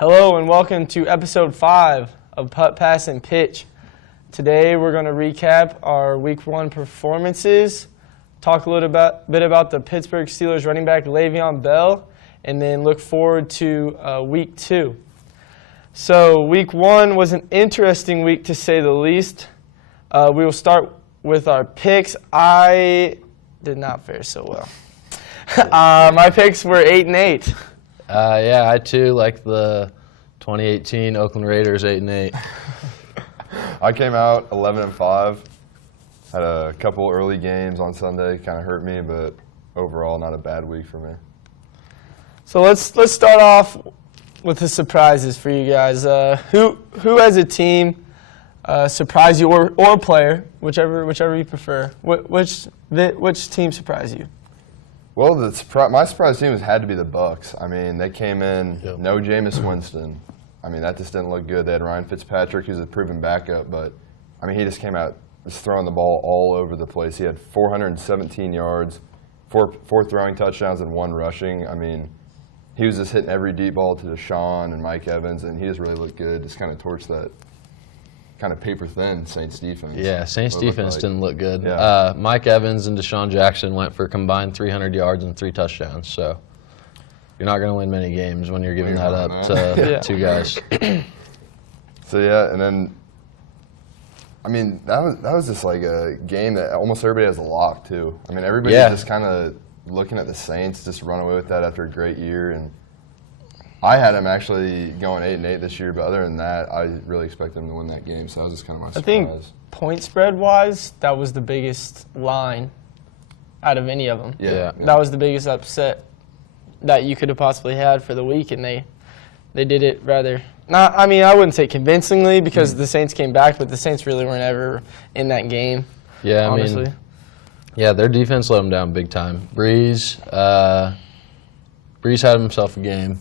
Hello and welcome to episode 5 of Putt, Pass, and Pitch. Today we're going to recap our Week 1 performances, talk a little bit about the Pittsburgh Steelers running back Le'Veon Bell, and then look forward to Week 2. So Week 1 was an interesting week to say the least. We will start with our picks. I did not fare so well. My picks were 8-8. I too like the 2018 Oakland Raiders 8-8. I came out 11-5. Had a couple early games on Sunday, kind of hurt me, but overall not a bad week for me. So let's start off with the surprises for you guys. Who as a team surprised you, or player, whichever you prefer? Which team surprised you? Well, my surprise team had to be the Bucs. I mean, they came in, no Jameis Winston. I mean, that just didn't look good. They had Ryan Fitzpatrick, who's a proven backup, but, I mean, he just came out just throwing the ball all over the place. He had 417 yards, four throwing touchdowns, and 1 rushing. I mean, he was just hitting every deep ball to Deshaun and Mike Evans, and he just really looked good, just kind of torched that kind of paper-thin Saints defense. Yeah, Saints defense didn't look good. Yeah. Mike Evans and Deshaun Jackson went for combined 300 yards and 3 touchdowns. So you're not going to win many games when you're giving that up to 2 guys. So, yeah, and then, I mean, that was just like a game that almost everybody has a lock, too. I mean, everybody's just kind of looking at the Saints just run away with that after a great year. And I had them actually going 8-8 this year, but other than that, I really expect them to win that game. So that was just kind of my surprise. I think point spread wise, that was the biggest line out of any of them. Yeah. That was the biggest upset that you could have possibly had for the week, and they did it rather. Not, I mean, I wouldn't say convincingly because the Saints came back, but the Saints really weren't ever in that game. Yeah, honestly. I mean, yeah, their defense let them down big time. Breeze had himself a game.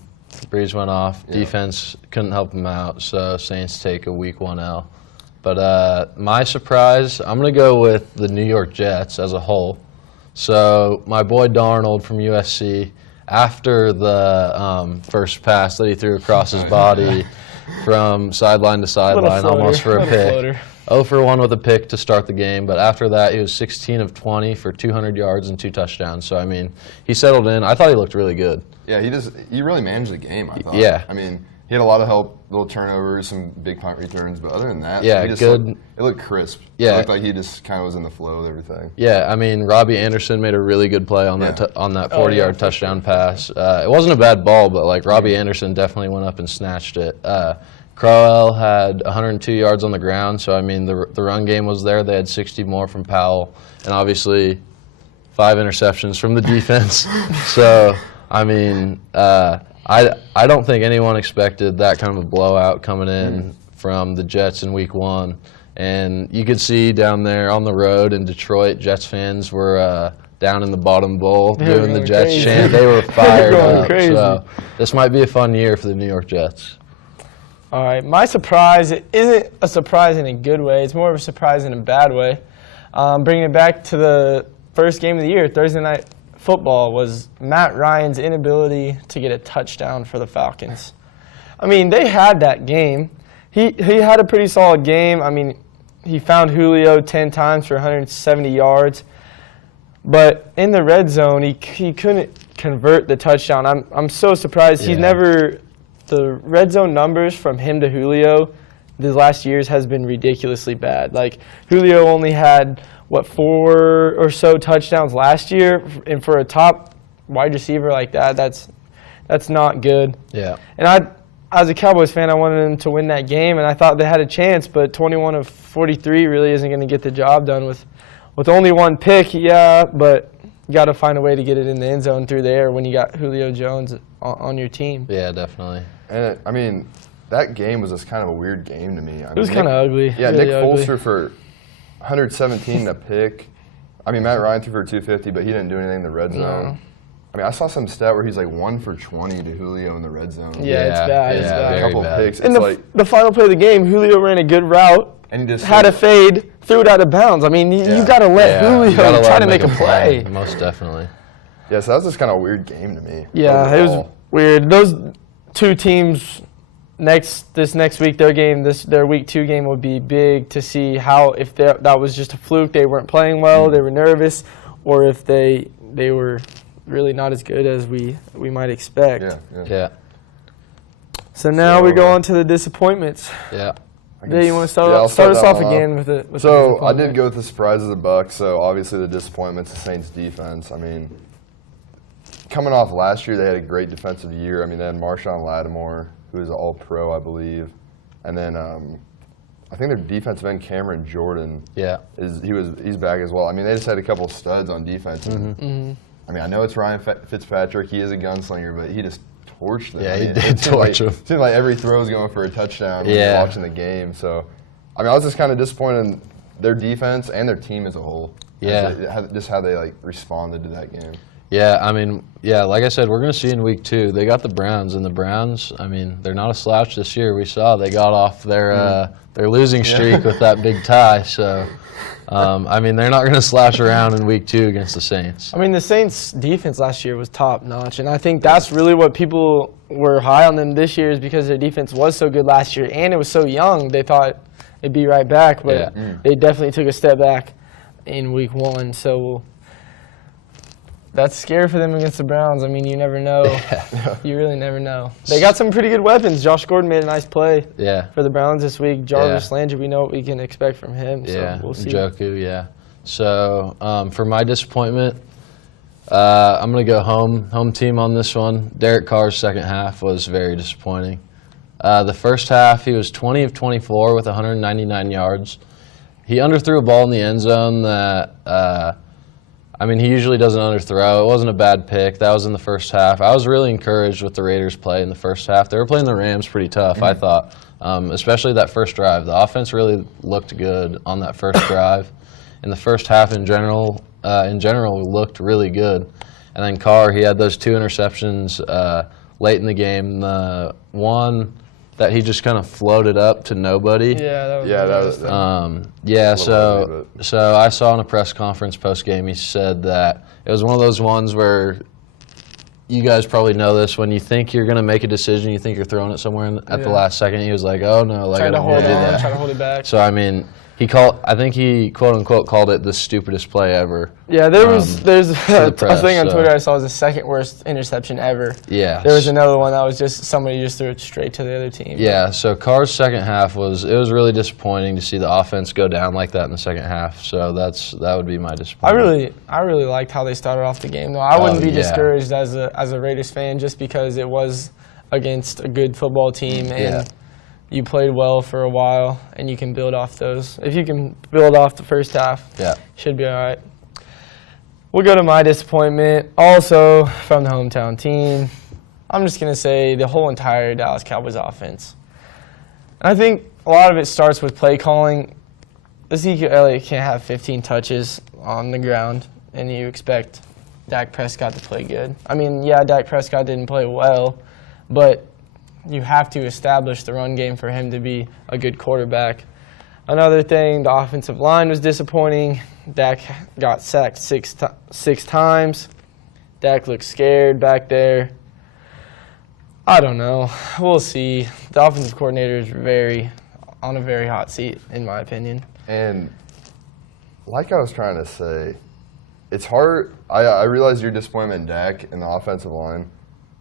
Breeze went off. Yeah. Defense couldn't help him out, so Saints take a Week 1 L. But my surprise, I'm going to go with the New York Jets as a whole. So my boy Darnold from USC, after the first pass that he threw across his body from sideline to sideline, almost for a pick. 0 for 1 with a pick to start the game, but after that he was 16 of 20 for 200 yards and 2 touchdowns. So, I mean, he settled in. I thought he looked really good. Yeah, he really managed the game, I thought. Yeah. I mean, he had a lot of help, little turnovers, some big punt returns, but other than that, good. It looked crisp. Yeah. It looked like he just kind of was in the flow with everything. Yeah, I mean, Robbie Anderson made a really good play on that 40-yard touchdown pass. It wasn't a bad ball, but, like, Robbie Anderson definitely went up and snatched it. Crowell had 102 yards on the ground, so, I mean, the run game was there. They had 60 more from Powell, and obviously 5 interceptions from the defense. So, I mean, I don't think anyone expected that kind of a blowout coming in from the Jets in Week 1. And you could see down there on the road in Detroit, Jets fans were down in the bottom bowl doing the Jets chant. They were fired up. Crazy. So this might be a fun year for the New York Jets. All right, my surprise, it isn't a surprise in a good way. It's more of a surprise in a bad way. Bringing it back to the first game of the year, Thursday Night Football, was Matt Ryan's inability to get a touchdown for the Falcons. I mean, they had that game. He had a pretty solid game. I mean, he found Julio 10 times for 170 yards. But in the red zone, he couldn't convert the touchdown. I'm so surprised. Yeah. The red zone numbers from him to Julio the last years has been ridiculously bad. Like, Julio only had, 4 or so touchdowns last year, and for a top wide receiver like that, that's not good. Yeah. And as a Cowboys fan, I wanted them to win that game, and I thought they had a chance, but 21 of 43 really isn't going to get the job done with only 1 pick. Yeah, but you got to find a way to get it in the end zone through the air when you got Julio Jones on your team. Yeah, definitely. And, I mean, that game was just kind of a weird game to me. It was kind of ugly. Yeah, really Nick ugly. Foster for 117 to pick. I mean, Matt Ryan threw for 250, but he didn't do anything in the red zone. No. I mean, I saw some stat where he's like 1 for 20 to Julio in the red zone. Yeah, it's bad. Yeah, it's bad. A couple bad. picks. And It's the final play of the game, Julio ran a good route, and he just had a fade, threw it out of bounds. I mean, you got to let Julio try to make a play. Most definitely. Yeah, so that was just kind of a weird game to me. Yeah, it was weird. Those two teams this next week, their week 2 game would be big to see how if that was just a fluke, they weren't playing well, they were nervous, or if they were really not as good as we might expect. Yeah. So now we go on to the disappointments. Yeah. Yeah, you want to I'll start us that off one again with it? So I did go with the surprise of the Bucs. So obviously the disappointment's the Saints defense. I mean, coming off last year, they had a great defensive year. I mean, they had Marshawn Lattimore, who is an All-Pro, I believe, and then I think their defensive end Cameron Jordan. Yeah. He's back as well. I mean, they just had a couple of studs on defense. And, I mean, I know it's Ryan Fitzpatrick. He is a gunslinger, but he just torched them. Yeah, I mean, he did torch them. It seemed like every throw was going for a touchdown when you're watching the game. So, I mean, I was just kind of disappointed in their defense and their team as a whole. Yeah. Just how they responded to that game. Yeah, I mean, like I said, we're going to see in week 2. They got the Browns, and the Browns, I mean, they're not a slouch this year. We saw they got off their losing streak with that big tie. So, I mean, they're not going to slouch around in week 2 against the Saints. I mean, the Saints' defense last year was top notch, and I think that's really what people were high on them this year is because their defense was so good last year, and it was so young. They thought it'd be right back, but they definitely took a step back in week 1. So that's scary for them against the Browns. I mean, you never know. You really never know. They got some pretty good weapons. Josh Gordon made a nice play for the Browns this week. Jarvis Landry, we know what we can expect from him. So we'll see. Njoku, So for my disappointment, I'm going to go home team on this one. Derek Carr's second half was very disappointing. The first half, he was 20 of 24 with 199 yards. He underthrew a ball in the end zone that I mean, he usually doesn't underthrow. It wasn't a bad pick. That was in the first half. I was really encouraged with the Raiders' play in the first half. They were playing the Rams pretty tough, I thought, especially that first drive. The offense really looked good on that first drive. In the first half, in general, looked really good. And then Carr, he had those 2 interceptions late in the game. The one that he just kind of floated up to nobody. Yeah, so I saw in a press conference post-game, he said that it was one of those ones where you guys probably know this, when you think you're going to make a decision, you think you're throwing it somewhere at the last second, he was like, oh no, like I don't want to do that. Trying to hold it back. So, I mean, I think he quote-unquote called it the stupidest play ever. Yeah, there's a thing on Twitter I saw was the second worst interception ever. Yeah. There was another one that was just somebody just threw it straight to the other team. Yeah, so Carr's second half was really disappointing to see the offense go down like that in the second half. So that would be my disappointment. I really liked how they started off the game though. I wouldn't be discouraged as a Raiders fan just because it was against a good football team and you played well for a while, and you can build off those. If you can build off the first half, should be all right. We'll go to my disappointment, also from the hometown team. I'm just going to say the whole entire Dallas Cowboys offense. And I think a lot of it starts with play calling. Ezekiel Elliott can't have 15 touches on the ground, and you expect Dak Prescott to play good. I mean, Dak Prescott didn't play well, but you have to establish the run game for him to be a good quarterback. Another thing, the offensive line was disappointing. Dak got sacked six times. Dak looked scared back there. I don't know. We'll see. The offensive coordinator is on a very hot seat, in my opinion. And like I was trying to say, it's hard. I realize your disappointment in Dak and the offensive line.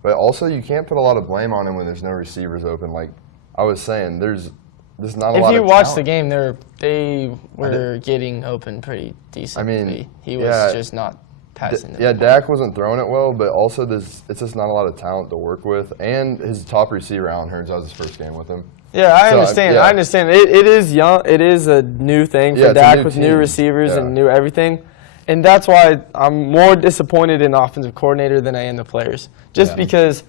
But also, you can't put a lot of blame on him when there's no receivers open. Like I was saying, there's not a lot of talent. If you watch the game, they were getting open pretty decently. I mean, he was just not passing it. Yeah, Dak wasn't throwing it well, but also it's just not a lot of talent to work with. And his top receiver, Allen Hurns, that was his first game with him. Yeah, I understand. I understand. It is young. It is a new thing for Dak with new receivers and new everything. And that's why I'm more disappointed in the offensive coordinator than I am the players. Just because,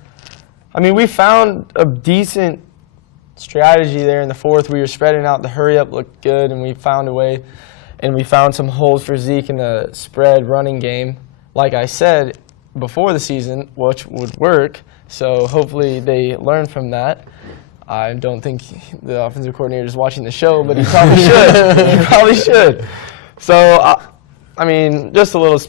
I mean, we found a decent strategy there in the fourth. We were spreading out. The hurry-up looked good, and we found a way. And we found some holes for Zeke in the spread running game, like I said before the season, which would work. So hopefully they learn from that. I don't think the offensive coordinator is watching the show, but he probably should. He probably should. So, I mean, just a little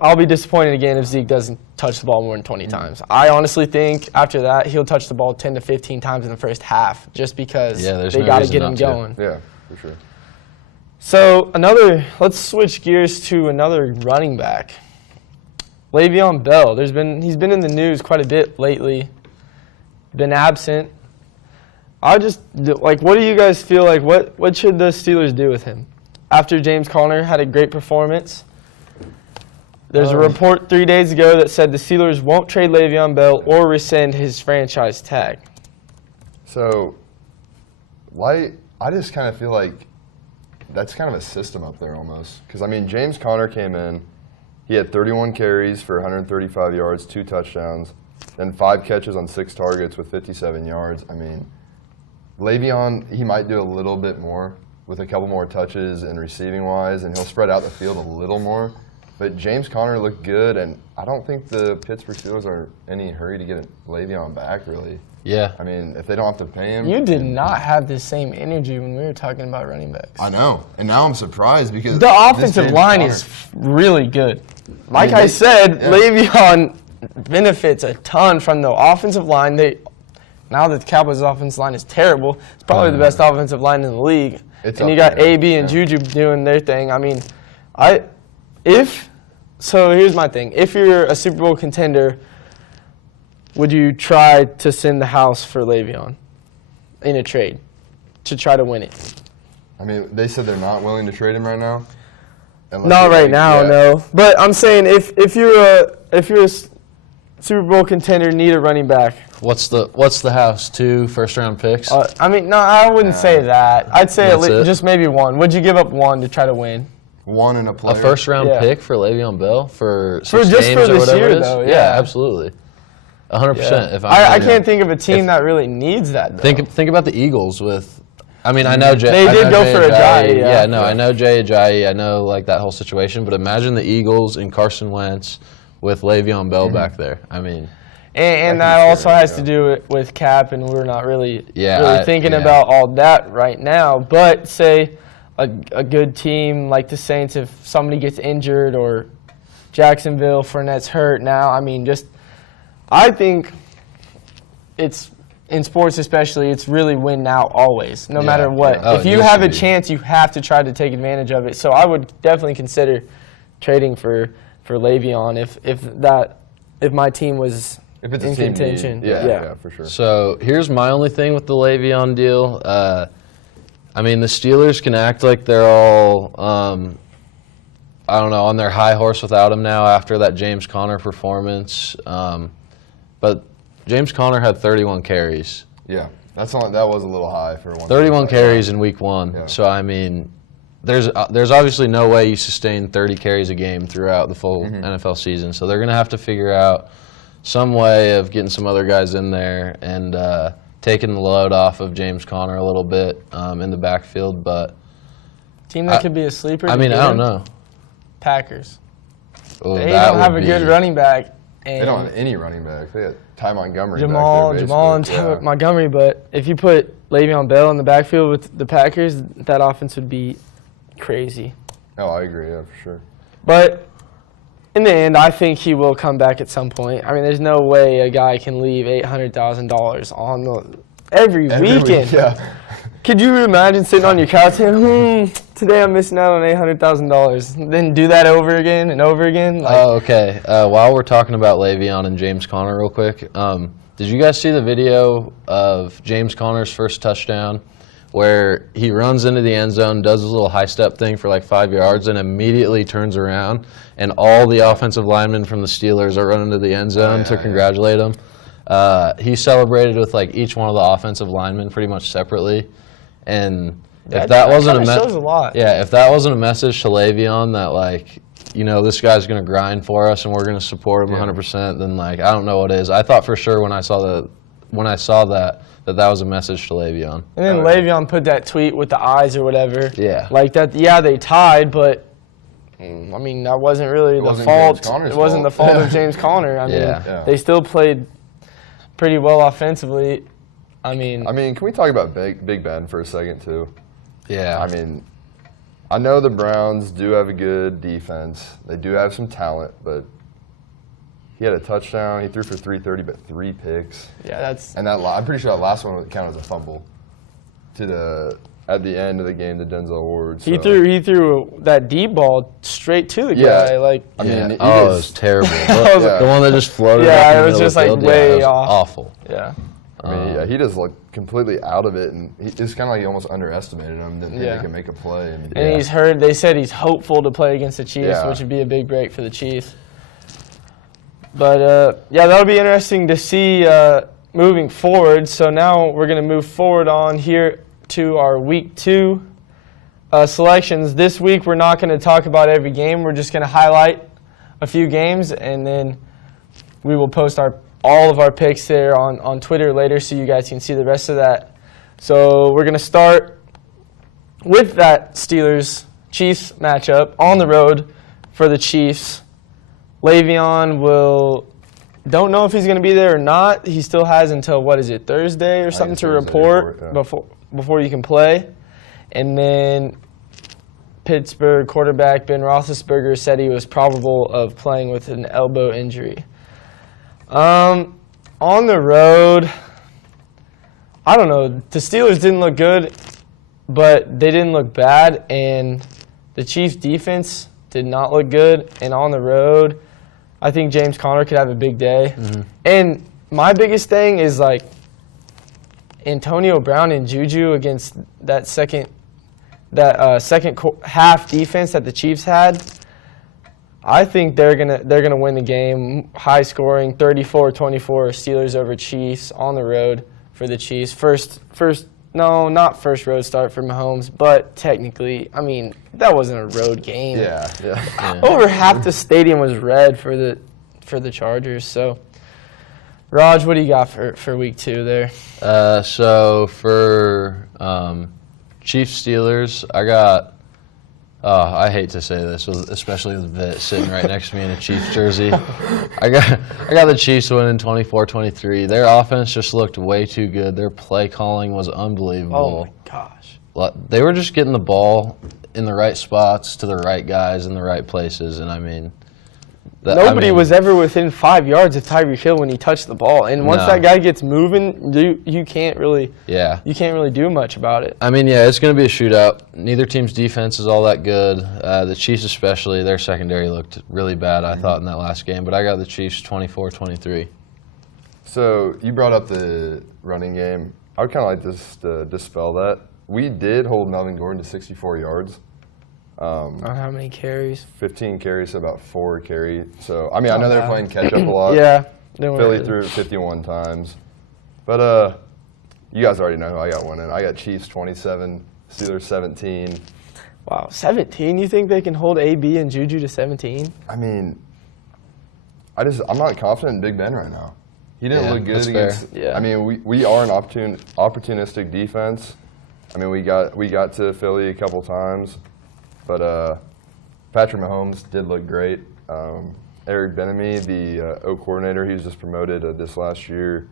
I'll be disappointed again if Zeke doesn't touch the ball more than 20 times. I honestly think after that he'll touch the ball 10 to 15 times in the first half, just because there's they no got to reason get him not to. going. Yeah, for sure. So let's switch gears to another running back, Le'Veon Bell. He's been in the news quite a bit lately. Been absent. What do you guys feel like? What should the Steelers do with him after James Conner had a great performance? There's a report 3 days ago that said the Steelers won't trade Le'Veon Bell or rescind his franchise tag. So, I just kind of feel like that's kind of a system up there almost. Because, I mean, James Conner came in. He had 31 carries for 135 yards, 2 touchdowns, then 5 catches on 6 targets with 57 yards. I mean, Le'Veon, he might do a little bit more with a couple more touches and receiving-wise, and he'll spread out the field a little more. But James Conner looked good, and I don't think the Pittsburgh Steelers are in any hurry to get Le'Veon back, really. Yeah. I mean, if they don't have to pay him. You did not have the same energy when we were talking about running backs. I know, and now I'm surprised because The offensive line is really good. Like I said, Le'Veon benefits a ton from the offensive line. Now that the Cowboys' offensive line is terrible, it's probably the best offensive line in the league. And you got AB and Juju doing their thing. I mean, so here's my thing. If you're a Super Bowl contender, would you try to send the house for Le'Veon in a trade to try to win it? I mean, they said they're not willing to trade him right now. Not right now, no. But I'm saying if you're a Super Bowl contender, need a running back. What's the house? 2 first-round picks? I wouldn't say that. I'd say at That's least it? just maybe one. Would you give up one to try to win? One in a A player. first-round Yeah. pick for Le'Veon Bell for 6 just games for or this whatever year, it is? though, yeah. Absolutely. 100%. If I can't think of a team that really needs that, though. Think about the Eagles with. I mean, I know Jay. They I did know go Jay for Ajayi, yeah. Yeah, no, I know Jay Ajayi. I know like that whole situation. But imagine the Eagles and Carson Wentz with Le'Veon Bell back there. I mean, And that also has to do with cap, and we're not really thinking yeah. about all that right now. But say a good team like the Saints, if somebody gets injured or Jacksonville, Fournette's hurt now, I mean, I think it's, in sports especially, it's really win now always, no matter what. Oh, if you have a chance, you have to try to take advantage of it. So I would definitely consider trading for Le'Veon if my team was If it's in a team contention. need. Yeah, for sure. So here's my only thing with the Le'Veon deal. I mean, the Steelers can act like they're all, I don't know, on their high horse without him now after that James Conner performance. But James Conner had 31 carries. Yeah, that was a little high for one. 31 carries in week 1. Yeah. So, I mean, there's obviously no way you sustain 30 carries a game throughout the full NFL season. So they're going to have to figure out some way of getting some other guys in there and taking the load off of James Conner a little bit in the backfield. But Team that could be a sleeper. I mean, I don't know. Packers. Oh, They that don't have would a good be- running back. And They don't have any running back. They got Ty Montgomery. Jamal back there, and basically. Montgomery, but if you put Le'Veon Bell in the backfield with the Packers, that offense would be crazy. Oh, I agree. Yeah, for sure. But in the end, I think he will come back at some point. I mean, there's no way a guy can leave $800,000 on every weekend. week, yeah. Could you imagine sitting on your couch saying, today I'm missing out on $800,000, then do that over again and over again? Oh, okay. While we're talking about Le'Veon and James Conner real quick, did you guys see the video of James Conner's first touchdown where he runs into the end zone, does his little high step thing for like 5 yards, and immediately turns around, and all the offensive linemen from the Steelers are running to the end zone to congratulate him? He celebrated with like each one of the offensive linemen pretty much separately. And if that wasn't kinda shows a lot. Yeah, if that wasn't a message to Le'Veon that like, you know, this guy's going to grind for us and we're going to support him 100%, then like I don't know what is. I thought for sure when I saw that was a message to Le'Veon. And then Le'Veon put that tweet with the eyes or whatever. Yeah. Like that. Yeah, they tied, but I mean that wasn't really the wasn't fault. James Conner's It wasn't the fault. fault of James Conner. I mean, Yeah. they still played pretty well offensively. I mean, can we talk about Big Ben for a second too? Yeah. I mean, I know the Browns do have a good defense. They do have some talent, but he had a touchdown. He threw for 330, but 3 picks. Yeah, that's. And I'm pretty sure that last one would count as a fumble at the end of the game to Denzel Ward. So. He threw that deep ball straight to the guy. Like, I mean, it was terrible. Yeah. The one that just floated. Yeah, up in it the was middle just, of the like, field. way it was off. Awful. yeah. I mean, yeah, he just looked completely out of it, and it's kind of like he almost underestimated him. Didn't think he could make a play. And he's heard. They said he's hopeful to play against the Chiefs, Yeah. which would be a big break for the Chiefs. But yeah, that'll be interesting to see moving forward. So now we're going to move forward on here to our Week 2 selections. This week we're not going to talk about every game. We're just going to highlight a few games, and then we will post all of our picks there on Twitter later, so you guys can see the rest of that. So we're going to start with that Steelers-Chiefs matchup on the road for the Chiefs. Le'Veon don't know if he's going to be there or not. He still has until, Thursday or something to report before you can play. And then Pittsburgh quarterback Ben Roethlisberger said he was probable of playing with an elbow injury. On the road, I don't know. The Steelers didn't look good, but they didn't look bad, and the Chiefs' defense did not look good. And on the road, I think James Conner could have a big day. Mm-hmm. And my biggest thing is, like, Antonio Brown and Juju against that second half defense that the Chiefs had. I think they're gonna win the game. High scoring, 34-24 Steelers over Chiefs on the road for the Chiefs. Not first road start for Mahomes, but technically, I mean, that wasn't a road game. Yeah. Over half the stadium was red for the Chargers. So, Raj, what do you got for Week 2 there? So for Chiefs Steelers, I got. I hate to say this, especially with Vitt sitting right next to me in a Chiefs jersey. I got the Chiefs winning 24-23. Their offense just looked way too good. Their play calling was unbelievable. Oh my gosh! They were just getting the ball in the right spots to the right guys in the right places, and I mean, nobody was ever within 5 yards of Tyreek Hill when he touched the ball. And once that guy gets moving, you can't really do much about it. I mean, yeah, it's going to be a shootout. Neither team's defense is all that good. The Chiefs especially, their secondary looked really bad, I thought, in that last game. But I got the Chiefs 24-23. So you brought up the running game. I would kind of like to dispel that. We did hold Melvin Gordon to 64 yards. On how many carries? 15 carries, so about 4 carry. So, I mean, I know they're playing catch-up a lot. Yeah. Philly threw it 51 times. But you guys already know who I got winning. I got Chiefs 27, Steelers 17. Wow, 17? You think they can hold AB and Juju to 17? I mean, I'm not confident in Big Ben right now. He didn't look good against. Yeah. I mean, we are an opportunistic defense. I mean, we got to Philly a couple times. But Patrick Mahomes did look great. Eric Bieniemy, the O coordinator, he was just promoted this last year,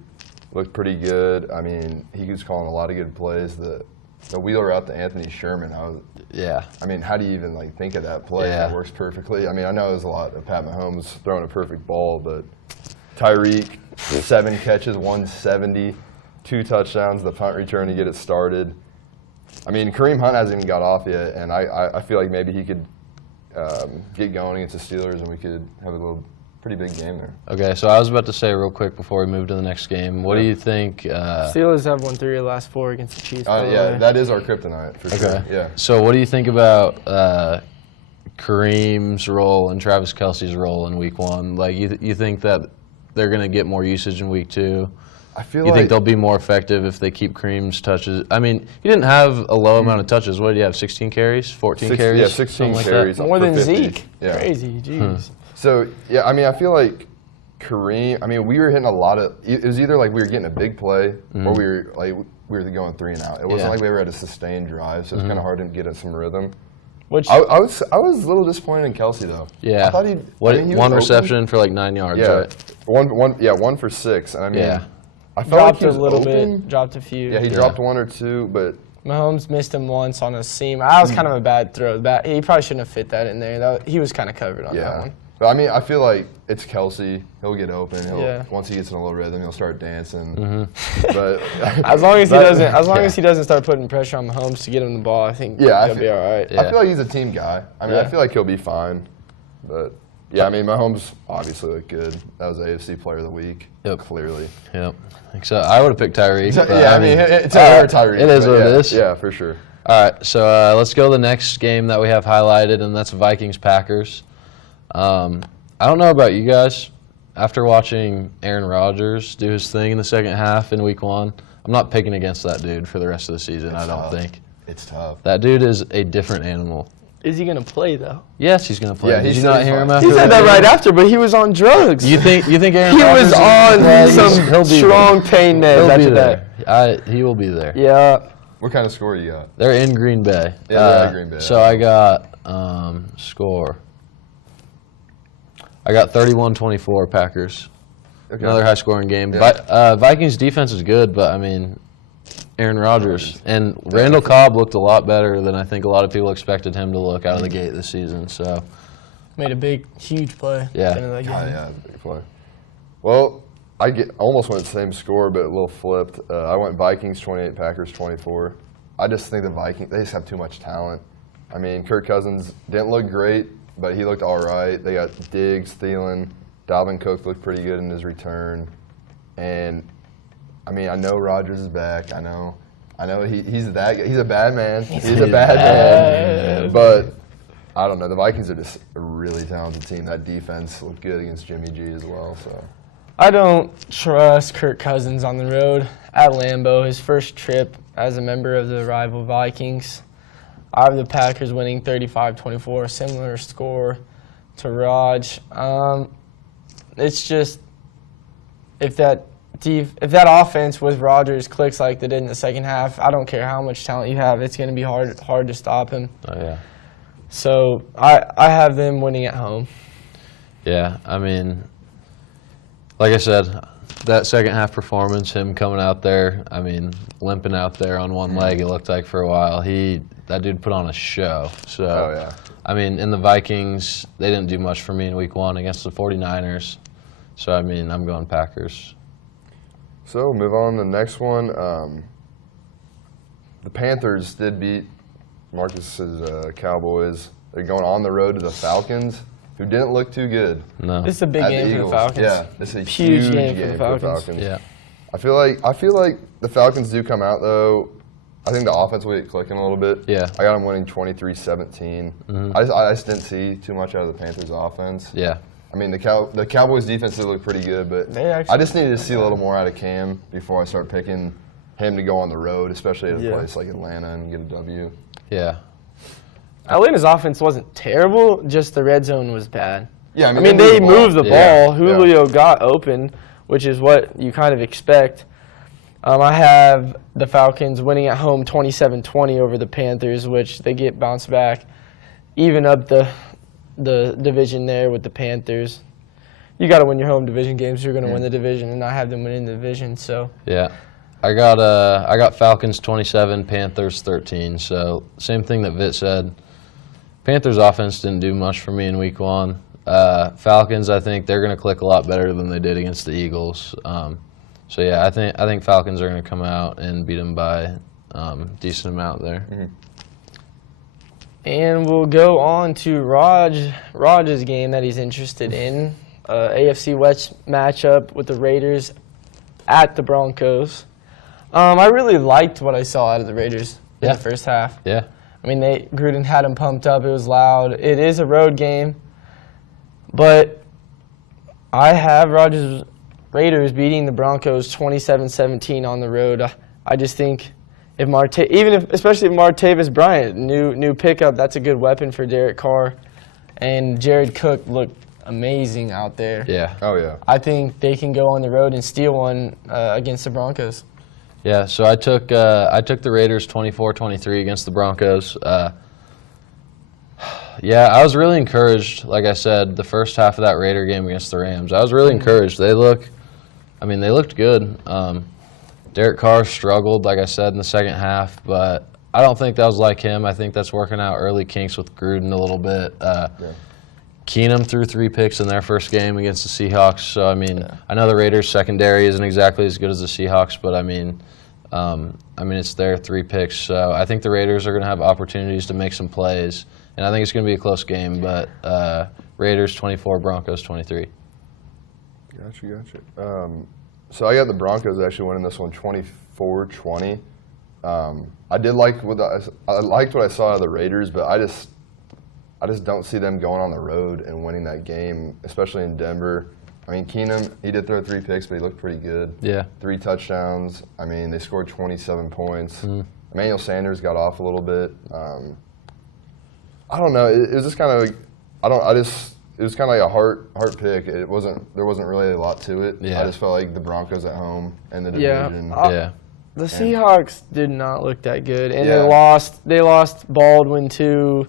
looked pretty good. I mean, he was calling a lot of good plays. The wheeler out to Anthony Sherman. I mean, how do you even think of that play? Yeah. That works perfectly. I mean, I know there's a lot of Pat Mahomes throwing a perfect ball, but Tyreek, 7 catches, 170, 2 touchdowns, the punt return to get it started. I mean, Kareem Hunt hasn't even got off yet, and I feel like maybe he could get going against the Steelers, and we could have a pretty big game there. Okay, so I was about to say real quick before we move to the next game, what do you think? Steelers have won 3 of the last 4 against the Chiefs. Yeah, that is our kryptonite for sure. Yeah. So what do you think about Kareem's role and Travis Kelce's role in Week 1? Like, you think that they're going to get more usage in Week 2? I feel you think they'll be more effective if they keep Kareem's touches? I mean, he didn't have a low amount of touches. What did he have, 16 carries, 14 carries? Yeah, 16 carries. More than 50. Zeke. Yeah. Crazy, jeez. So, yeah, I mean, I feel like Kareem, I mean, we were hitting a lot of, it was either like we were getting a big play or we were going 3 and out. It wasn't like we were at a sustained drive, so it's kind of hard to get in some rrhythm. I was a little disappointed in Kelce, though. Yeah. I thought he one reception for 9 yards, yeah. right? 1 for 6. And I mean, I felt Dropped like he was a little open. bit, dropped a few. Yeah, he dropped 1 or 2, but Mahomes missed him once on a seam. That was kind of a bad throw. He probably shouldn't have fit that in there. He was kind of covered on that Yeah. one. But, I mean, I feel like it's Kelsey. He'll get open. Yeah. Once he gets in a little rhythm, he'll start dancing. Mm-hmm. But As long as he doesn't, Yeah. as he doesn't start putting pressure on Mahomes to get him the ball, I think Yeah, he'll be all right. Yeah. I feel like he's a team guy. I mean, I Yeah. feel like he'll be fine. But, yeah, I mean, Mahomes obviously looked good. That was AFC Player of the Week, Yep. clearly. Yep. So I would have picked Tyreek. but Yeah, I mean, it's Tyreek. It is but what yeah, it is. Yeah, for sure. All right, so let's go to the next game that we have highlighted, and that's Vikings-Packers. I don't know about you guys. After watching Aaron Rodgers do his thing in the second half in Week 1, I'm not picking against that dude for the rest of the season, I don't tough. think. It's tough. That dude is a different animal. Is he going to play, though? Yes, he's going to play. Yeah, Did he you said not he's hear him fine. after He said the that game? right after, but he was on drugs. You think Aaron he Rodgers was is on gonna play? some He'll be strong pain there. meds He'll be after that. there. He will be there. Yeah. What kind of score you got? They're in Green Bay. Yeah, they're at Green Bay. So I got score. I got 31-24 Packers. Okay. Another high-scoring game. Yeah. Vikings defense is good, but I mean, Aaron Rodgers and Randall Cobb looked a lot better than I think a lot of people expected him to look out of the gate this season. So Made a huge play. Yeah. At the end of that game. Oh, yeah, big play. Well, I almost went the same score, but a little flipped. I went Vikings 28, Packers 24. I just think the Vikings, they just have too much talent. I mean, Kirk Cousins didn't look great, but he looked all right. They got Diggs, Thielen, Dalvin Cook looked pretty good in his return. And, I mean, I know Rodgers is back. I know he's a bad man. He's a bad man. But I don't know. The Vikings are just a really talented team. That defense looked good against Jimmy G as well. So I don't trust Kirk Cousins on the road at Lambeau, his first trip as a member of the rival Vikings. I have the Packers winning 35-24, similar score to Raj. It's just if that offense with Rodgers clicks like they did in the second half, I don't care how much talent you have, it's going to be hard to stop him. oh yeah, So I have them winning at home. yeah. I mean, like I said, that second half performance, him coming out there, I mean, limping out there on one leg, it looked like for a while. That dude put on a show. So, Oh, yeah. I mean, in the Vikings, they didn't do much for me in Week 1 against the 49ers. So, I mean, I'm going Packers. So move on to the next one. The Panthers did beat Marcus's Cowboys. They're going on the road to the Falcons, who didn't look too good. No. This is a big at the game for the Eagles. Falcons. Yeah, this is a Huge huge game game for the Falcons. Yeah. I feel like the Falcons do come out though. I think the offense will get clicking a little bit. Yeah. I got them winning 23-17. I just didn't see too much out of the Panthers offense. Yeah. I mean, the Cowboys defense did look pretty good, but They actually- I just needed to see a little more out of Cam before I start picking him to go on the road, especially at a Yeah. place like Atlanta and get a W. Yeah. Atlanta's offense wasn't terrible, just the red zone was bad. Yeah, I mean, they moved the Yeah. ball. Julio got open, which is what you kind of expect. I have the Falcons winning at home 27-20 over the Panthers, which they get bounced back, even up the division there with the Panthers. You got to win your home division games. You're going to win the division, and I have them winning the division. So Yeah. I got Falcons 27, Panthers 13. So same thing that Vit said. Panthers offense didn't do much for me in Week 1. Falcons, I think they're going to click a lot better than they did against the Eagles. So yeah, I think Falcons are going to come out and beat them by decent amount there. And we'll go on to Raj's game that he's interested in. AFC West matchup with the Raiders at the Broncos. I really liked what I saw out of the Raiders in Yeah. the first half. Yeah. I mean, Gruden had them pumped up. It was loud. It is a road game. But I have Raiders beating the Broncos 27-17 on the road. I just think especially if Martavis Bryant, new pickup, that's a good weapon for Derek Carr. And Jared Cook looked amazing out there. Yeah. Oh, yeah. I think they can go on the road and steal one against the Broncos. Yeah, so I took the Raiders 24-23 against the Broncos. Yeah, I was really encouraged. Like I said, the first half of that Raider game against the Rams, I was really encouraged. They looked good. Derek Carr struggled, like I said, in the second half, but I don't think that was like him. I think that's working out early kinks with Gruden a little bit. Keenum threw 3 picks in their first game against the Seahawks. So, I mean, I know the Raiders' secondary isn't exactly as good as the Seahawks, but, I mean, it's their 3 picks. So I think the Raiders are going to have opportunities to make some plays. And I think it's going to be a close game, but Raiders 24, Broncos 23. Gotcha. So I got the Broncos actually winning this one 24-20. I liked what I saw out of the Raiders, but I just don't see them going on the road and winning that game, especially in Denver. I mean, Keenum, he did throw 3 picks, but he looked pretty good. Yeah. 3 touchdowns. I mean, they scored 27 points. Emmanuel Sanders got off a little bit. I don't know. It was just kind of it was kind of like a heart pick. There wasn't really a lot to it. Yeah. I just felt like the Broncos at home and the division. The Seahawks did not look that good, and Yeah. they lost Baldwin to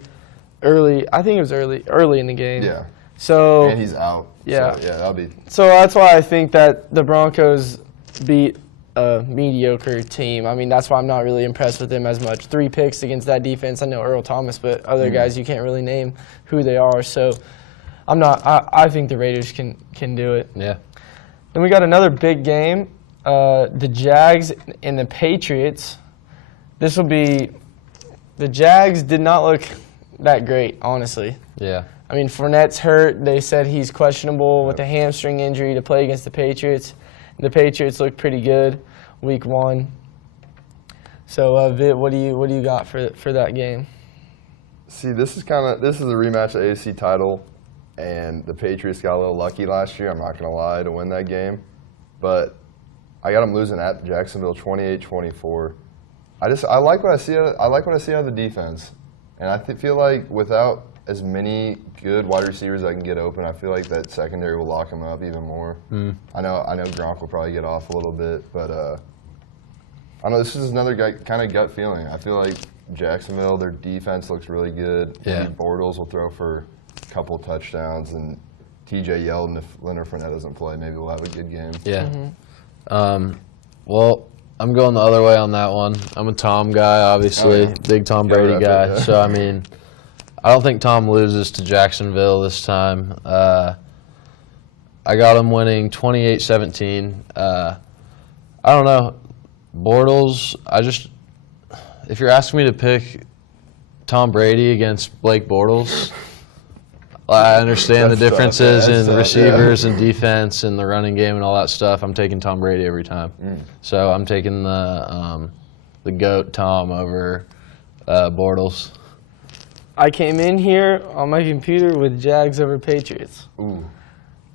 early. I think it was early in the game. Yeah. So And he's out. Yeah. So, that'll be. So that's why I think that the Broncos beat a mediocre team. I mean, that's why I'm not really impressed with them as much. 3 picks against that defense. I know Earl Thomas, but other guys you can't really name who they are. So I'm not. I think the Raiders can do it. Yeah. Then we got another big game. The Jags and the Patriots. This will be. The Jags did not look that great, honestly. Yeah. I mean, Fournette's hurt. They said he's questionable with a hamstring injury to play against the Patriots. The Patriots look pretty good week 1. So, Vit, what do you got for that game? See, this is a rematch of the AFC title, and the Patriots got a little lucky last year. I'm not gonna lie, to win that game, but I got them losing at Jacksonville 28-24. I like what I see. I like what I see out of the defense, and I feel like without as many good wide receivers that can get open, I feel like that secondary will lock them up even more. I know Gronk will probably get off a little bit, but I don't know. This is another kind of gut feeling. I feel like Jacksonville, their defense looks really good. Yeah. Maybe Bortles will throw for a couple touchdowns, and TJ Yeldon, if Leonard Fournette doesn't play, maybe we'll have a good game. Yeah. Well, I'm going the other way on that one. I'm a Tom guy, obviously. Oh, yeah. Big Tom Yeah, Brady right, guy. yeah. So, I mean, I don't think Tom loses to Jacksonville this time. I got him winning 28-17. I don't know. Bortles, if you're asking me to pick Tom Brady against Blake Bortles, I understand the That's tough, differences yeah, in that's tough, receivers and defense and the running game and all that stuff. I'm taking Tom Brady every time. So I'm taking the GOAT Tom over Bortles. I came in here on my computer with Jags over Patriots. Ooh.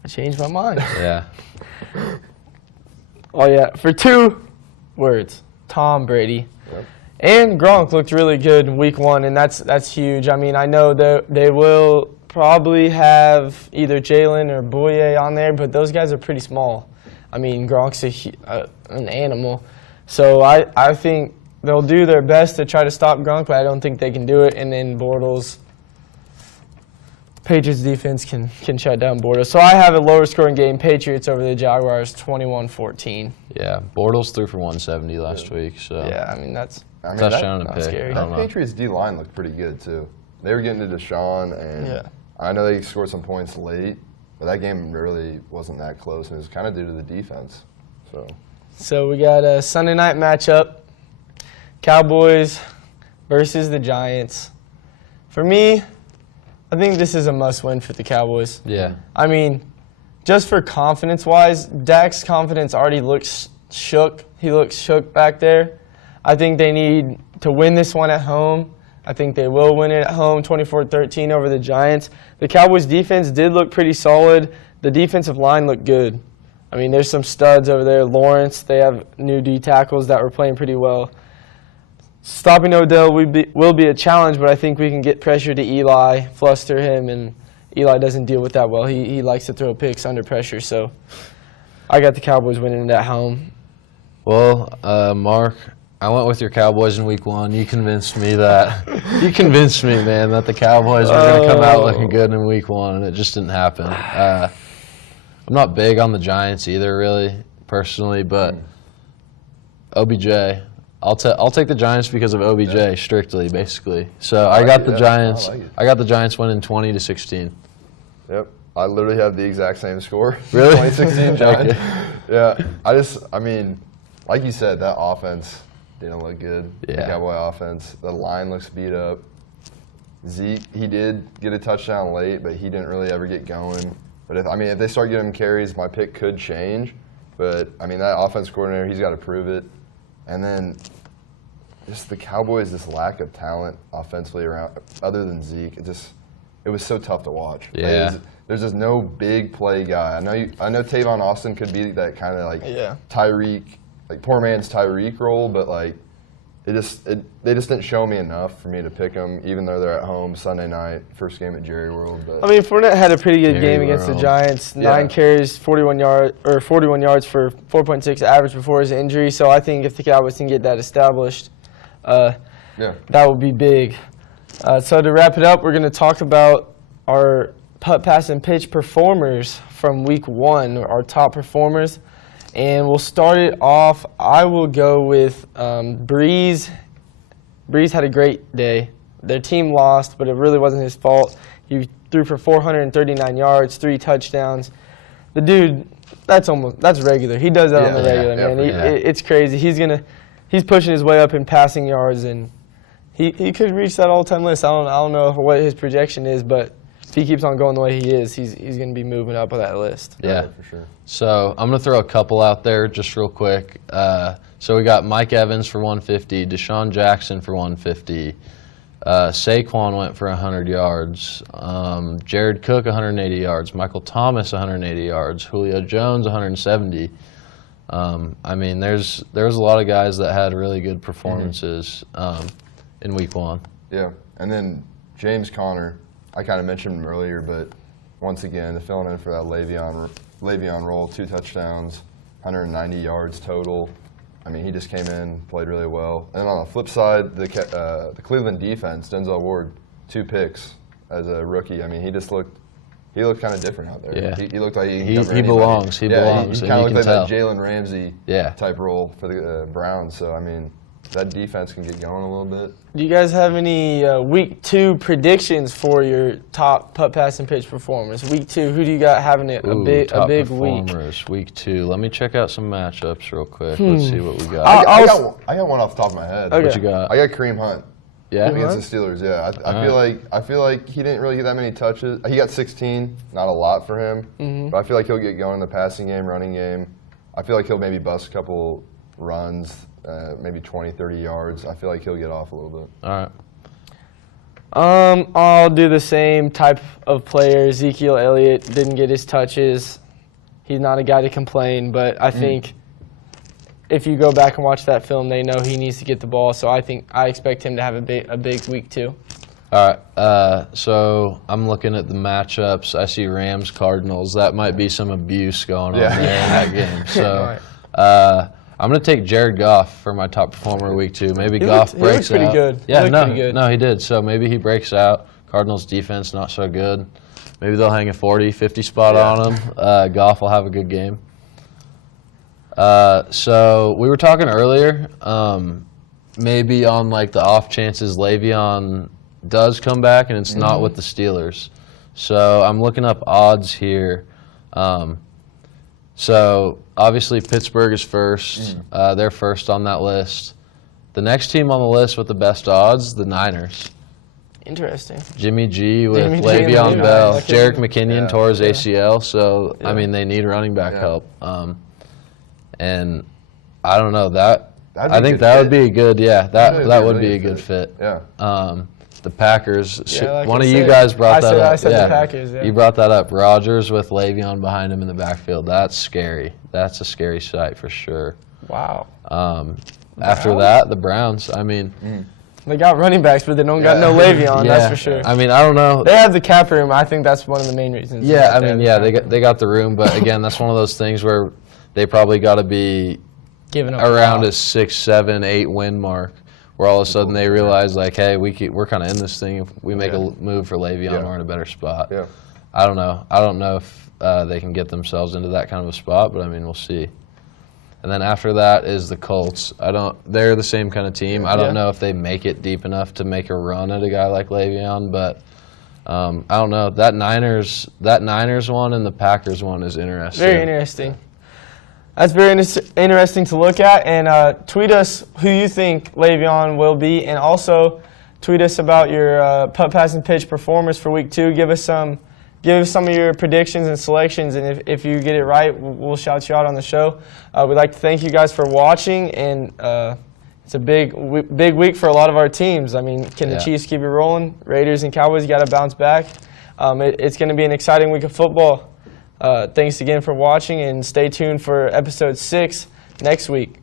I changed my mind. Yeah. Oh, yeah. For 2 words, Tom Brady. Yep. And Gronk looked really good in week 1, and that's huge. I mean, I know that they will probably have either Jalen or Boye on there, but those guys are pretty small. I mean, Gronk's an animal. So I think they'll do their best to try to stop Gronk, but I don't think they can do it. And then Bortles, Patriots defense can shut down Bortles. So I have a lower scoring game, Patriots over the Jaguars, 21-14. Yeah. Bortles threw for 170 last week. So Yeah, I mean, that's touchdown and a not pick. scary. I That don't know. Patriots D-line looked pretty good, too. They were getting to Deshaun, and I know they scored some points late, but that game really wasn't that close, and it was kind of due to the defense. So we got a Sunday night matchup, Cowboys versus the Giants. For me, I think this is a must-win for the Cowboys. Yeah. I mean, just for confidence-wise, Dak's confidence already looks shook. He looks shook back there. I think they need to win this one at home. I think they will win it at home, 24-13 over the Giants. The Cowboys' defense did look pretty solid. The defensive line looked good. I mean, there's some studs over there. Lawrence, they have new D tackles that were playing pretty well. Stopping Odell will be a challenge, but I think we can get pressure to Eli, fluster him, and Eli doesn't deal with that well. He likes to throw picks under pressure, so I got the Cowboys winning it at home. Well, Mark, I went with your Cowboys in week 1. You convinced me that man, that the Cowboys were going to come out looking good in week 1, and it just didn't happen. I'm not big on the Giants either, really, personally, but OBJ, I'll take the Giants because of OBJ strictly, basically. So I got the Giants. I got the Giants winning 20-16. Yep. I literally have the exact same score. Really? 2016 Giants. Okay. Yeah. I mean, like you said, that offense didn't look good. Yeah. The Cowboy offense. The line looks beat up. Zeke, he did get a touchdown late, but he didn't really ever get going. But if they start getting him carries, my pick could change. But I mean, that offense coordinator, he's got to prove it. And then just the Cowboys, this lack of talent offensively around, other than Zeke, it was so tough to watch. Yeah. There's just no big play guy. I know Tavon Austin could be that kind of like Tyreek, like poor man's Tyreek role, but like they just didn't show me enough for me to pick them, even though they're at home Sunday night, first game at Jerry World. But I mean, Fournette had a pretty good Jerry game against the World. Giants. 9 carries, 41 yards for 4.6 average before his injury. So I think if the Cowboys can get that established, that would be big. So to wrap it up, we're going to talk about our putt, pass, and pitch performers from Week 1, our top performers. And we'll start it off. I will go with Breeze. Breeze had a great day. Their team lost, but it really wasn't his fault. He threw for 439 yards, 3 touchdowns. The dude, that's regular. He does that on the regular, man. It's crazy. He's pushing his way up in passing yards, and he could reach that all-time list. I don't know what his projection is, but if he keeps on going the way he is, he's going to be moving up on that list. Yeah, for sure. So I'm going to throw a couple out there just real quick. So we got Mike Evans for 150, Deshaun Jackson for 150, Saquon went for 100 yards, Jared Cook 180 yards, Michael Thomas 180 yards, Julio Jones 170. I mean, there was a lot of guys that had really good performances in Week 1. Yeah, and then James Conner, I kind of mentioned him earlier, but once again, filling in for that Le'Veon role, 2 touchdowns, 190 yards total. I mean, he just came in, played really well. And on the flip side, the Cleveland defense, Denzel Ward, 2 picks as a rookie. I mean, he looked kind of different out there. Yeah. He looked like He belongs. He belongs. He kind of looked like tell. that Jalen Ramsey Yeah. type role for the Browns. So, I mean, that defense can get going a little bit. Do you guys have any Week 2 predictions for your top putt, pass, and pitch performers? Week 2, who do you got having a big week? Performers, Week 2. Let me check out some matchups real quick. Let's see what we got. I got one off the top of my head. Okay. What you got? I got Kareem Hunt. Yeah. Against the Steelers, yeah. I feel like he didn't really get that many touches. He got 16, not a lot for him. But I feel like he'll get going in the passing game, running game. I feel like he'll maybe bust a couple runs, maybe 20, 30 yards. I feel like he'll get off a little bit. All right. I'll do the same type of player. Ezekiel Elliott didn't get his touches. He's not a guy to complain, but I think if you go back and watch that film, they know he needs to get the ball. So I expect him to have a big Week 2. All right. So I'm looking at the matchups. I see Rams, Cardinals. That might be some abuse going on there in that game. So I'm going to take Jared Goff for my top performer Week 2. Maybe Goff breaks out. He looked pretty good. Yeah, no, he did. So maybe he breaks out. Cardinals defense not so good. Maybe they'll hang a 40, 50 spot on him. Goff will have a good game. So we were talking earlier, maybe on like the off chances Le'Veon does come back and it's not with the Steelers. So I'm looking up odds here. So obviously Pittsburgh is first. They're first on that list. The next team on the list with the best odds, the Niners. Interesting. Jimmy G with Jimmy G Le'Veon and Bell. Le'Veon. Jarek McKinnon tore his ACL, so Yeah. I mean they need running back help. And I don't know that. That'd be I a think good that would fit. be a good. Yeah, That'd that be a would really be a good good fit. Yeah. The Packers. Yeah, like one I of you said. guys brought that up. I said the Packers. Yeah. You brought that up. Rodgers with Le'Veon behind him in the backfield. That's scary. That's a scary sight for sure. Wow. After that, the Browns. I mean, They got running backs, but they don't got no Le'Veon. yeah. That's for sure. I mean, I don't know. They have the cap room. I think that's one of the main reasons. Yeah, I mean, they got the room, but again, that's one of those things where they probably got to be giving up around a 6, 7, 8 win mark, where all of a sudden they realize like, hey, we're kind of in this thing. If we make a move for Le'Veon, we're in a better spot. Yeah. I don't know. I don't know if they can get themselves into that kind of a spot, but I mean, we'll see. And then after that is the Colts. They're the same kind of team. I don't Yeah. know if they make it deep enough to make a run at a guy like Le'Veon, but I don't know. That Niners one and the Packers one is interesting. Very interesting. That's very interesting to look at. And tweet us who you think Le'Veon will be, and also tweet us about your putt, pass, and pitch performers for Week 2. Give us some of your predictions and selections, and if you get it right, we'll shout you out on the show. We'd like to thank you guys for watching, and it's a big week for a lot of our teams. I mean, can the Chiefs keep it rolling? Raiders and Cowboys got to bounce back. It's going to be an exciting week of football. Thanks again for watching, and stay tuned for episode 6 next week.